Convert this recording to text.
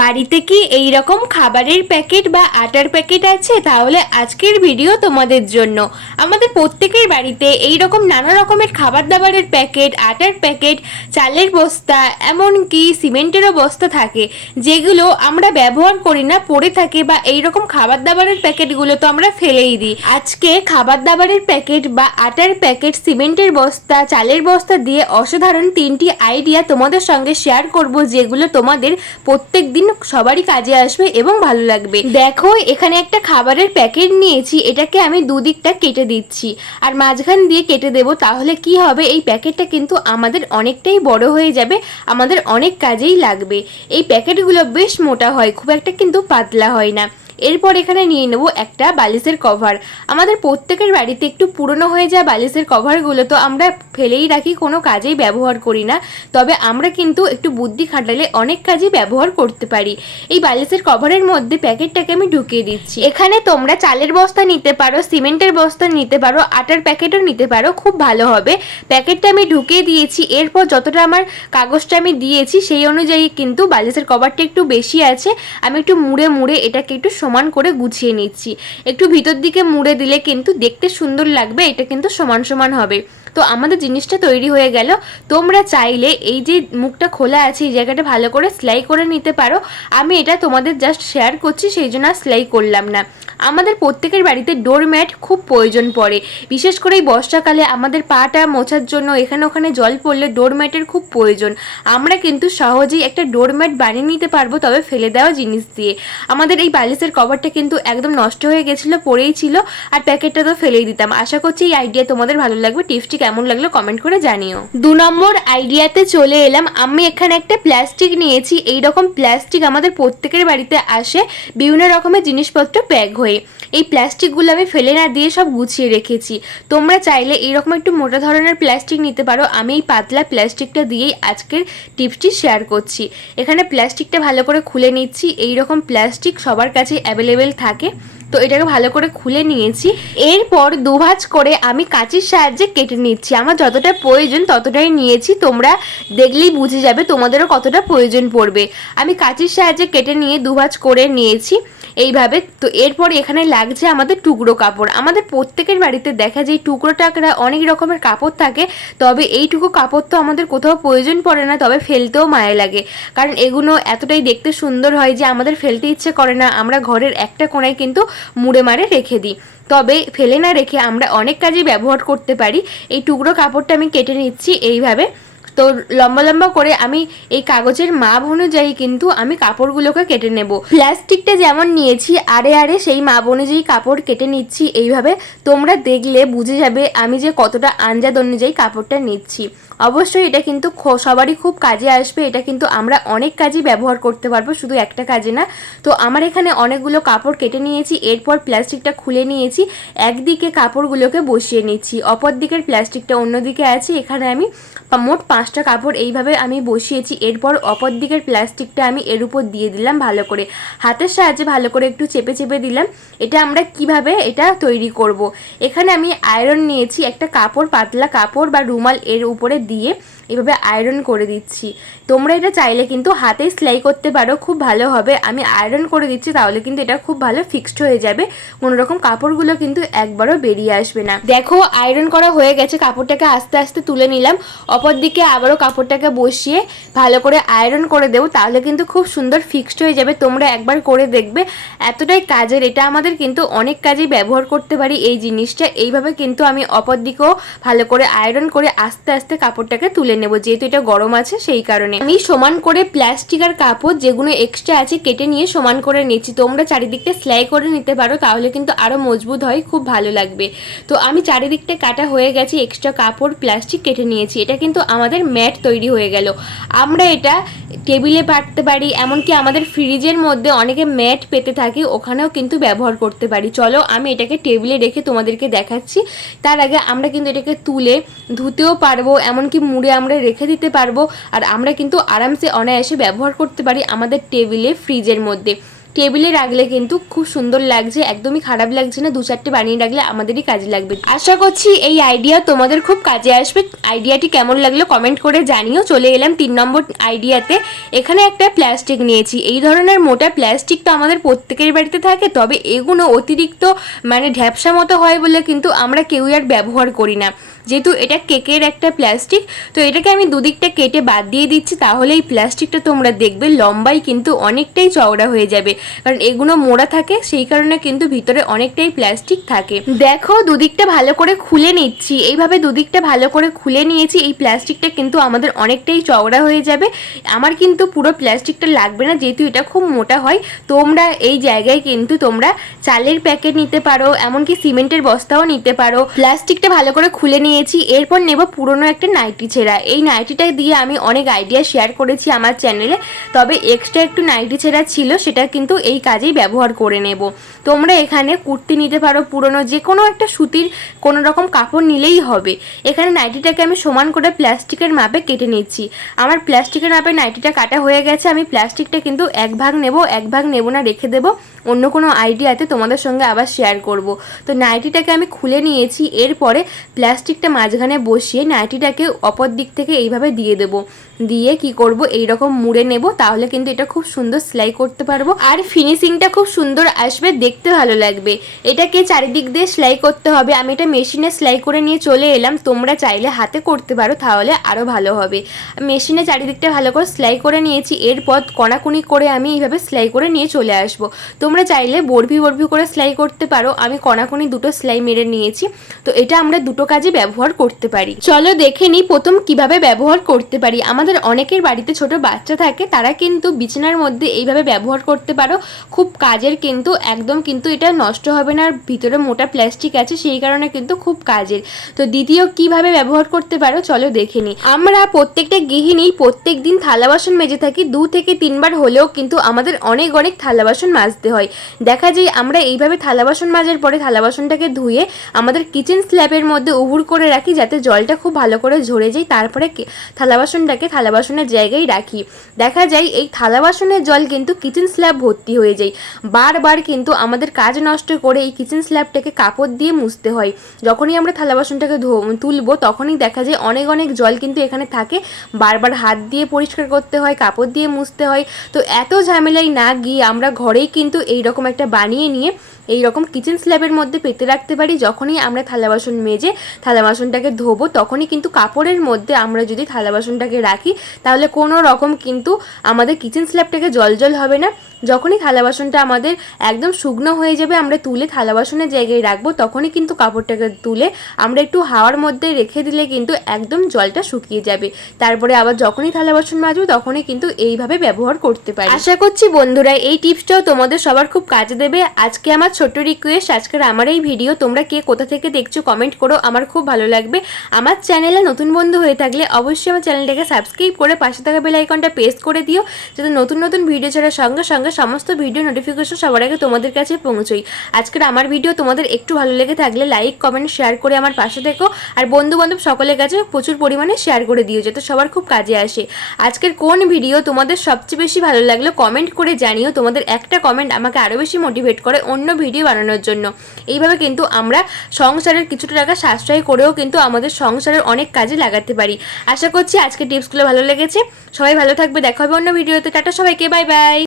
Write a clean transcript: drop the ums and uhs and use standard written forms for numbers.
বাড়িতে কি এই রকম খাবারের প্যাকেট বা আটার প্যাকেট আছে? তাহলে আজকের ভিডিও তোমাদের জন্য। আমাদের প্রত্যেকের বাড়িতে এই রকম নানা রকমের খাবার দাবারের প্যাকেট, আটার প্যাকেট, চালের বস্তা, এমনকি সিমেন্টেরও বস্তা থাকে, যেগুলো আমরা ব্যবহার করি না, পড়ে থাকে, বা এই রকম খাবার দাবারের প্যাকেটগুলো তো আমরা ফেলেই দিই। আজকে খাবার দাবারের প্যাকেট বা আটার প্যাকেট, সিমেন্টের বস্তা, চালের বস্তা দিয়ে অসাধারণ 3টি আইডিয়া তোমাদের সঙ্গে শেয়ার করব, যেগুলো তোমাদের প্রত্যেক দিন সবারই কাজে আসবে এবং ভালো লাগবে। দেখো, এখানে একটা খাবারের প্যাকেট নিয়েছি, এটাকে আমি দুদিকটা কেটে দিচ্ছি আর মাঝখান দিয়ে কেটে দেব। তাহলে কি হবে, এই প্যাকেটটা কিন্তু আমাদের অনেকটাই বড় হয়ে যাবে, আমাদের অনেক কাজেই লাগবে। এই প্যাকেটগুলো বেশ মোটা হয়, খুব একটা কিন্তু পাতলা হয় না। এরপর এখানে নিয়ে নেব একটা বালিশের কভার। আমাদের প্রত্যেকের বাড়িতে একটু পুরনো হয়ে যায় বালিশের কভারগুলো, তো আমরা ফেলেই রাখি, কোনো কাজেই ব্যবহার করি না। তবে আমরা কিন্তু একটু বুদ্ধি খাটালে অনেক কাজেই ব্যবহার করতে পারি। এই বালিশের কভারের মধ্যে প্যাকেটটাকে আমি ঢুকিয়ে দিচ্ছি। এখানে তোমরা চালের বস্তা নিতে পারো, সিমেন্টের বস্তা নিতে পারো, আটার প্যাকেটও নিতে পারো, খুব ভালো হবে। প্যাকেটটা আমি ঢুকিয়ে দিয়েছি। এরপর যতটা আমার কাগজটা আমি দিয়েছি সেই অনুযায়ী কিন্তু বালিশের কভারটা একটু বেশি আছে, আমি একটু মুড়ে মুড়ে এটাকে একটু সমান করে গুছিয়ে নিচ্ছি। একটু ভিতর দিকে মুড়ে দিলে কিন্তু দেখতে সুন্দর লাগবে, এটা কিন্তু সমান সমান হবে। তো আমাদের জিনিসটা তৈরি হয়ে গেল। তোমরা চাইলে এই যে মুখটা খোলা আছে এই জায়গাটা ভালো করে সেলাই করে নিতে পারো। আমি এটা তোমাদের জাস্ট শেয়ার করছি, সেই জন্য সেলাই করলাম না। আমাদের প্রত্যেকের বাড়িতে ডোরম্যাট খুব প্রয়োজন পড়ে, বিশেষ করে এই বর্ষাকালে আমাদের পাটা মোছার জন্য এখানে ওখানে জল পড়লে ডোরম্যাটের খুব প্রয়োজন। আমরা কিন্তু সহজেই একটা ডোরম্যাট বানিয়ে নিতে পারবো, তবে ফেলে দেওয়া জিনিস দিয়ে। আমাদের এই বালিশের কভারটা কিন্তু একদম নষ্ট হয়ে গেছিলো, পড়েই ছিল, আর প্যাকেটটা তো ফেলেই দিতাম। আশা করছি এই আইডিয়া তোমাদের ভালো লাগবে। টিপসটি কেমন লাগলো কমেন্ট করে জানিও। 2 নম্বর আইডিয়াতে চলে এলাম। আমি এখানে একটা প্লাস্টিক নিয়েছি। এই রকম প্লাস্টিক আমাদের প্রত্যেকের বাড়িতে আসে বিভিন্ন রকমের জিনিসপত্র প্যাক হয়ে। এই প্লাস্টিকগুলো আমি ফেলে না দিয়ে সব গুছিয়ে রেখেছি। তোমরা চাইলে এইরকম একটু মোটা ধরনের প্লাস্টিক নিতে পারো। আমি এই পাতলা প্লাস্টিকটা দিয়েই আজকের টিপসটি শেয়ার করছি। এখানে প্লাস্টিকটা ভালো করে খুলে নিচ্ছি। এই রকম প্লাস্টিক সবার কাছে অ্যাভেলেবেল থাকে, তো এটাকে ভালো করে খুলে নিয়েছি। এরপর দুভাঁজ করে আমি কাঁচির সাহায্যে কেটে নিচ্ছি। আমার যতটা প্রয়োজন ততটাই নিয়েছি, তোমরা দেখলেই বুঝে যাবে তোমাদেরও কতটা প্রয়োজন পড়বে। আমি কাঁচির সাহায্যে কেটে নিয়ে দুভাঁজ করে নিয়েছি এইভাবে। তো এরপর এখানে লাগছে আমাদের টুকরো কাপড়। আমাদের প্রত্যেকের বাড়িতে দেখা যায় টুকরো টাকরা অনেক রকমের কাপড় থাকে, তবে এইটুকু কাপড় তো আমাদের কোথাও প্রয়োজন পড়ে না, তবে ফেলতেও মায়া লাগে, কারণ এগুলো এতটাই দেখতে সুন্দর হয় যে আমাদের ফেলতে ইচ্ছে করে না। আমরা ঘরের একটা কোণায় কিন্তু মুড়ে মারে রেখে দিই, তবে ফেলে না রেখে আমরা অনেক কাজে ব্যবহার করতে পারি। এই টুকরো কাপড়টা আমি কেটে নিচ্ছি এইভাবে। তো লম্বা লম্বা করে আমি এই কাগজের মাপ অনুযায়ী কিন্তু আমি কাপড়গুলোকে কেটে নেব। প্লাস্টিকটা যেমন নিয়েছি আড়ে আড়ে সেই মাপ অনুযায়ী কাপড় কেটে নিচ্ছি এইভাবে। তোমরা দেখলে বুঝে যাবে আমি যে কতটা আন্দাজ অনুযায়ী কাপড়টা নিচ্ছি। অবশ্যই এটা কিন্তু সবারই খুব কাজে আসবে, এটা কিন্তু আমরা অনেক কাজেই ব্যবহার করতে পারবো, শুধু একটা কাজে না। তো আমার এখানে অনেকগুলো কাপড় কেটে নিয়েছি। এরপর প্লাস্টিকটা খুলে নিয়েছি, একদিকে কাপড়গুলোকে বসিয়ে নিচ্ছি, অপর দিকের প্লাস্টিকটা অন্যদিকে আছে। এখানে আমি মোট 5টা কাপড় এইভাবে আমি বসিয়েছি। এরপর অপর দিকের প্লাস্টিকটা আমি এর উপর দিয়ে দিলাম, ভালো করে হাতের সাহায্যে ভালো করে একটু চেপে চেপে দিলাম। এটা আমরা কিভাবে এটা তৈরি করব। এখানে আমি আয়রন নিয়েছি, একটা কাপড়, পাতলা কাপড় বা রুমাল এর উপরে দিয়ে এভাবে আয়রন করে দিচ্ছি। তোমরা এটা চাইলে কিন্তু হাতেই সেলাই করতে পারো, খুব ভালো হবে। আমি আয়রন করে দিচ্ছি, তাহলে কিন্তু এটা খুব ভালো ফিক্সড হয়ে যাবে, কোনো রকম কাপড়গুলো কিন্তু একবারও বেরিয়ে আসবে না। দেখো, আয়রন করা হয়ে গেছে, কাপড়টাকে আস্তে আস্তে তুলে নিলাম। অপর দিকে আবারও কাপড়টাকে বসিয়ে ভালো করে আয়রন করে দেবো, তাহলে কিন্তু খুব সুন্দর ফিক্সড হয়ে যাবে। তোমরা একবার করে দেখবে, এতটাই কাজের, এটা আমাদের কিন্তু অনেক কাজেই ব্যবহার করতে পারি এই জিনিসটা। এইভাবে কিন্তু আমি অপর দিকেও ভালো করে আয়রন করে আস্তে আস্তে কাপড়টাকে তুলে নেব, যেহেতু এটা গরম আছে সেই কারণে। আমি সমান করে প্লাস্টিক আর কাপড় যেগুলো এক্সট্রা আছে কেটে নিয়ে সমান করে নিচ্ছি। তোমরা চারিদিকটা সেলাই করে নিতে পারো, তাহলে কিন্তু আরো মজবুত হয়, খুব ভালো লাগবে। তো আমি চারিদিকটা কাটা হয়ে গেছে, এক্সট্রা কাপড় প্লাস্টিক কেটে নিয়েছি। এটা কিন্তু আমাদের ম্যাট তৈরি হয়ে গেল। আমরা এটা টেবিলে পাততে পারি, এমনকি আমাদের ফ্রিজের মধ্যে অনেকে ম্যাট পেতে থাকে, ওখানেও কিন্তু ব্যবহার করতে পারি। চলো আমি এটাকে টেবিলে রেখে তোমাদেরকে দেখাচ্ছি। তার আগে আমরা কিন্তু এটাকে তুলে ধুতেও পারবো, এমনকি মুড়ে আমরা রেখে দিতে পারবো, আর আমরা কিন্তু আরামসে অনায়াসে ব্যবহার করতে পারি আমাদের টেবিলে, ফ্রিজের মধ্যে। টেবিলে রাখলে কিন্তু খুব সুন্দর লাগছে, একদমই খারাপ লাগছে না। 2-4টে বানিয়ে রাখলে আমাদেরই কাজে লাগবে। আশা করছি এই আইডিয়া তোমাদের খুব কাজে আসবে। আইডিয়াটি কেমন লাগলো কমেন্ট করে জানিও। চলে এলাম 3 নম্বর আইডিয়াতে। এখানে একটা প্লাস্টিক নিয়েছি। এই ধরনের মোটা প্লাস্টিক তো আমাদের প্রত্যেকের বাড়িতে থাকে, তবে এগুলো অতিরিক্ত মানে ঢ্যাপসা মতো হয় বলে কিন্তু আমরা কেউই আর ব্যবহার করি না। যেহেতু এটা কেকের একটা প্লাস্টিক, তো এটাকে আমি দুদিকটা কেটে বাদ দিয়ে দিচ্ছি। তাহলে এই প্লাস্টিকটা তোমরা দেখবে লম্বাই কিন্তু অনেকটাই চওড়া হয়ে যাবে, কারণ এগুলো মোড়া থাকে, সেই কারণে কিন্তু ভিতরে অনেকটাই প্লাস্টিক থাকে। দেখো দুদিকটা ভালো করে খুলে নিচ্ছি। এইভাবে দুদিকটা ভালো করে খুলে নিয়েছি। এই প্লাস্টিকটা কিন্তু আমাদের অনেকটাই চওড়া হয়ে যাবে। আমার কিন্তু পুরো প্লাস্টিকটা লাগবে না, যেহেতু এটা খুব মোটা হয়। তোমরা এই জায়গায় কিন্তু তোমরা চালের প্যাকেট নিতে পারো, এমনকি সিমেন্টের বস্তাও নিতে পারো। প্লাস্টিকটা ভালো করে খুলে নিয়েছি। এরপর নেব পুরনো একটা নাইটি ছেঁড়া। এই নাইটিটা দিয়ে আমি অনেক আইডিয়া শেয়ার করেছি আমার চ্যানেলে, তবে এক্সট্রা একটু নাইটি ছেঁড়া ছিল, সেটা কিন্তু এই কাজেই ব্যবহার করে নেব। তোমরা এখানে কুর্তি নিতে পারো, পুরনো যে কোনো একটা সুতির কোনো রকম কাপড় নিলেই হবে। এখানে নাইটিটাকে আমি সমান করে প্লাস্টিকের মাপে কেটে নিচ্ছি। আমার প্লাস্টিকের মাপে নাইটিটা কাটা হয়ে গেছে। আমি প্লাস্টিকটা কিন্তু 1 ভাগ নেব, 1 ভাগ নেব না, রেখে দেবো। অন্য কোনো আইডিয়াতে তোমাদের সঙ্গে আবার শেয়ার করব। তো নাইটিটাকে আমি খুলে নিয়েছি। এরপরে প্লাস্টিকটা মাঝখানে বসিয়ে নাইটিটাকে অপর দিক থেকে এইভাবে দিয়ে দেবো। দিয়ে কি করব, এই রকম মুড়ে নেব, তাহলে কিন্তু এটা খুব সুন্দর সেলাই করতে পারবো, আর ফিনিশিংটা খুব সুন্দর আসবে, দেখতে ভালো লাগবে। এটাকে চারিদিক দিয়ে সেলাই করতে হবে। আমি এটা মেশিনে সেলাই করে নিয়ে চলে এলাম। তোমরা চাইলে হাতে করতে পারো, তাহলে আরও ভালো হবে। মেশিনে চারিদিকটা ভালো করে সেলাই করে নিয়েছি। এরপর কণাকুনি করে আমি এইভাবে সেলাই করে নিয়ে চলে আসবো। তোমরা চাইলে বরফি করে সেলাই করতে পারো। আমি কণাকুনি দুটো সেলাই মেরে নিয়েছি। তো এটা আমরা দুটো কাজে ব্যবহার করতে পারি। চলো দেখে নিই প্রথম কিভাবে ব্যবহার করতে পারি। আমাদের অনেকের বাড়িতে ছোট বাচ্চা থাকে, তারা কিন্তু বিছানার মধ্যে এইভাবে ব্যবহার করতে পারো। খুব কাজের কিন্তু, একদম কিন্তু এটা নষ্ট হবে না, আর ভিতরে মোটা প্লাস্টিক আছে, সেই কারণে কিন্তু খুব কাজের। তো দ্বিতীয় কিভাবে ব্যবহার করতে পারো চলো দেখে নিই। আমরা প্রত্যেকটা গৃহিণী প্রত্যেক দিন থালা বাসন মেজে থাকি, 2 থেকে 3 বার হলেও কিন্তু আমাদের অনেক থালা বাসন মাজতে হয়। দেখা যায় আমরা এইভাবে থালা বাসন মাজার পরে থালা বাসনটাকে ধুয়ে আমাদের কিচেন স্ল্যাবের মধ্যে উবুর করে রাখি, যাতে জলটা খুব ভালো করে ঝরে যায়। তারপরে থালা বাসনটাকে থালা বাসনের জায়গায় রাখি। দেখা যায় এই থালা বাসনের জল কিন্তু কিচেন স্ল্যাব ভর্তি হয়ে যায়। বারবার কিন্তু আমাদের কাজ নষ্ট করে এই কিচেন স্ল্যাবটাকে কাপড় দিয়ে মুছতে হয়। যখনই আমরা থালা বাসনটাকে তুলবো, তখনই দেখা যায় অনেক জল কিন্তু এখানে থাকে। বারবার হাত দিয়ে পরিষ্কার করতে হয়, কাপড় দিয়ে মুছতে হয়। তো এত ঝামেলায় না গিয়ে আমরা ঘরেই কিন্তু এইরকম একটা বানিয়ে নিয়ে এই রকম কিচেন স্ল্যাবের মধ্যে পেতে রাখতে পারি। যখনই আমরা থালা বাসন মেজে থালা বাসনটাকে ধোবো, তখনই কিন্তু কাপড়ের মধ্যে আমরা যদি থালা বাসনটাকে রাখি, তাহলে কোনো রকম কিন্তু আমাদের কিচেন স্ল্যাবটাকে জল হবে না। যখনই থালা বাসনটা আমাদের একদম শুকনো হয়ে যাবে, আমরা তুলে থালা বাসনের জায়গায় রাখবো, তখনই কিন্তু কাপড়টাকে তুলে আমরা একটু হাওয়ার মধ্যে রেখে দিলে কিন্তু একদম জলটা শুকিয়ে যাবে। তারপরে আবার যখনই থালা বাসন মাজবো, তখনই কিন্তু এইভাবে ব্যবহার করতে পারি। আশা করছি বন্ধুরা এই টিপসটাও তোমাদের সবার খুব কাজে দেবে। আজকে আমার ছোট্ট রিকোয়েস্ট, আজকের আমার এই ভিডিও তোমরা কে কোথা থেকে দেখছো কমেন্ট করো, আমার খুব ভালো লাগবে। আমার চ্যানেলে নতুন বন্ধু হয়ে থাকলে অবশ্যই আমার চ্যানেলটাকে সাবস্ক্রাইব করে পাশে থাকা বেল আইকনটা প্রেস করে দিও, যাতে নতুন ভিডিও ছাড়ার সঙ্গে সঙ্গে সমস্ত ভিডিও নোটিফিকেশন সবার আগে তোমাদের কাছে পৌঁছই। আজকের আমার ভিডিও তোমাদের একটু ভালো লেগে থাকলে লাইক কমেন্ট শেয়ার করে আমার পাশে থেকো, আর বন্ধু বান্ধব সকলের কাছে প্রচুর পরিমাণে শেয়ার করে দিও, যাতে সবার খুব কাজে আসে। আজকের কোন ভিডিও তোমাদের সবচেয়ে বেশি ভালো লাগলো কমেন্ট করে জানিও। তোমাদের একটা কমেন্ট আমাকে আরও বেশি মোটিভেট করে অন্য ভিডিও বানানোর জন্য। এইভাবে কিন্তু আমরা সংসারের কিছুটা টাকা সাশ্রয় করেও কিন্তু আমাদের সংসারের অনেক কাজে লাগাতে পারি। আশা করছি আজকের টিপসগুলো ভালো লেগেছে। সবাই ভালো থাকবে, দেখা হবে অন্য ভিডিওতে। টাটা সবাইকে, বাই বাই।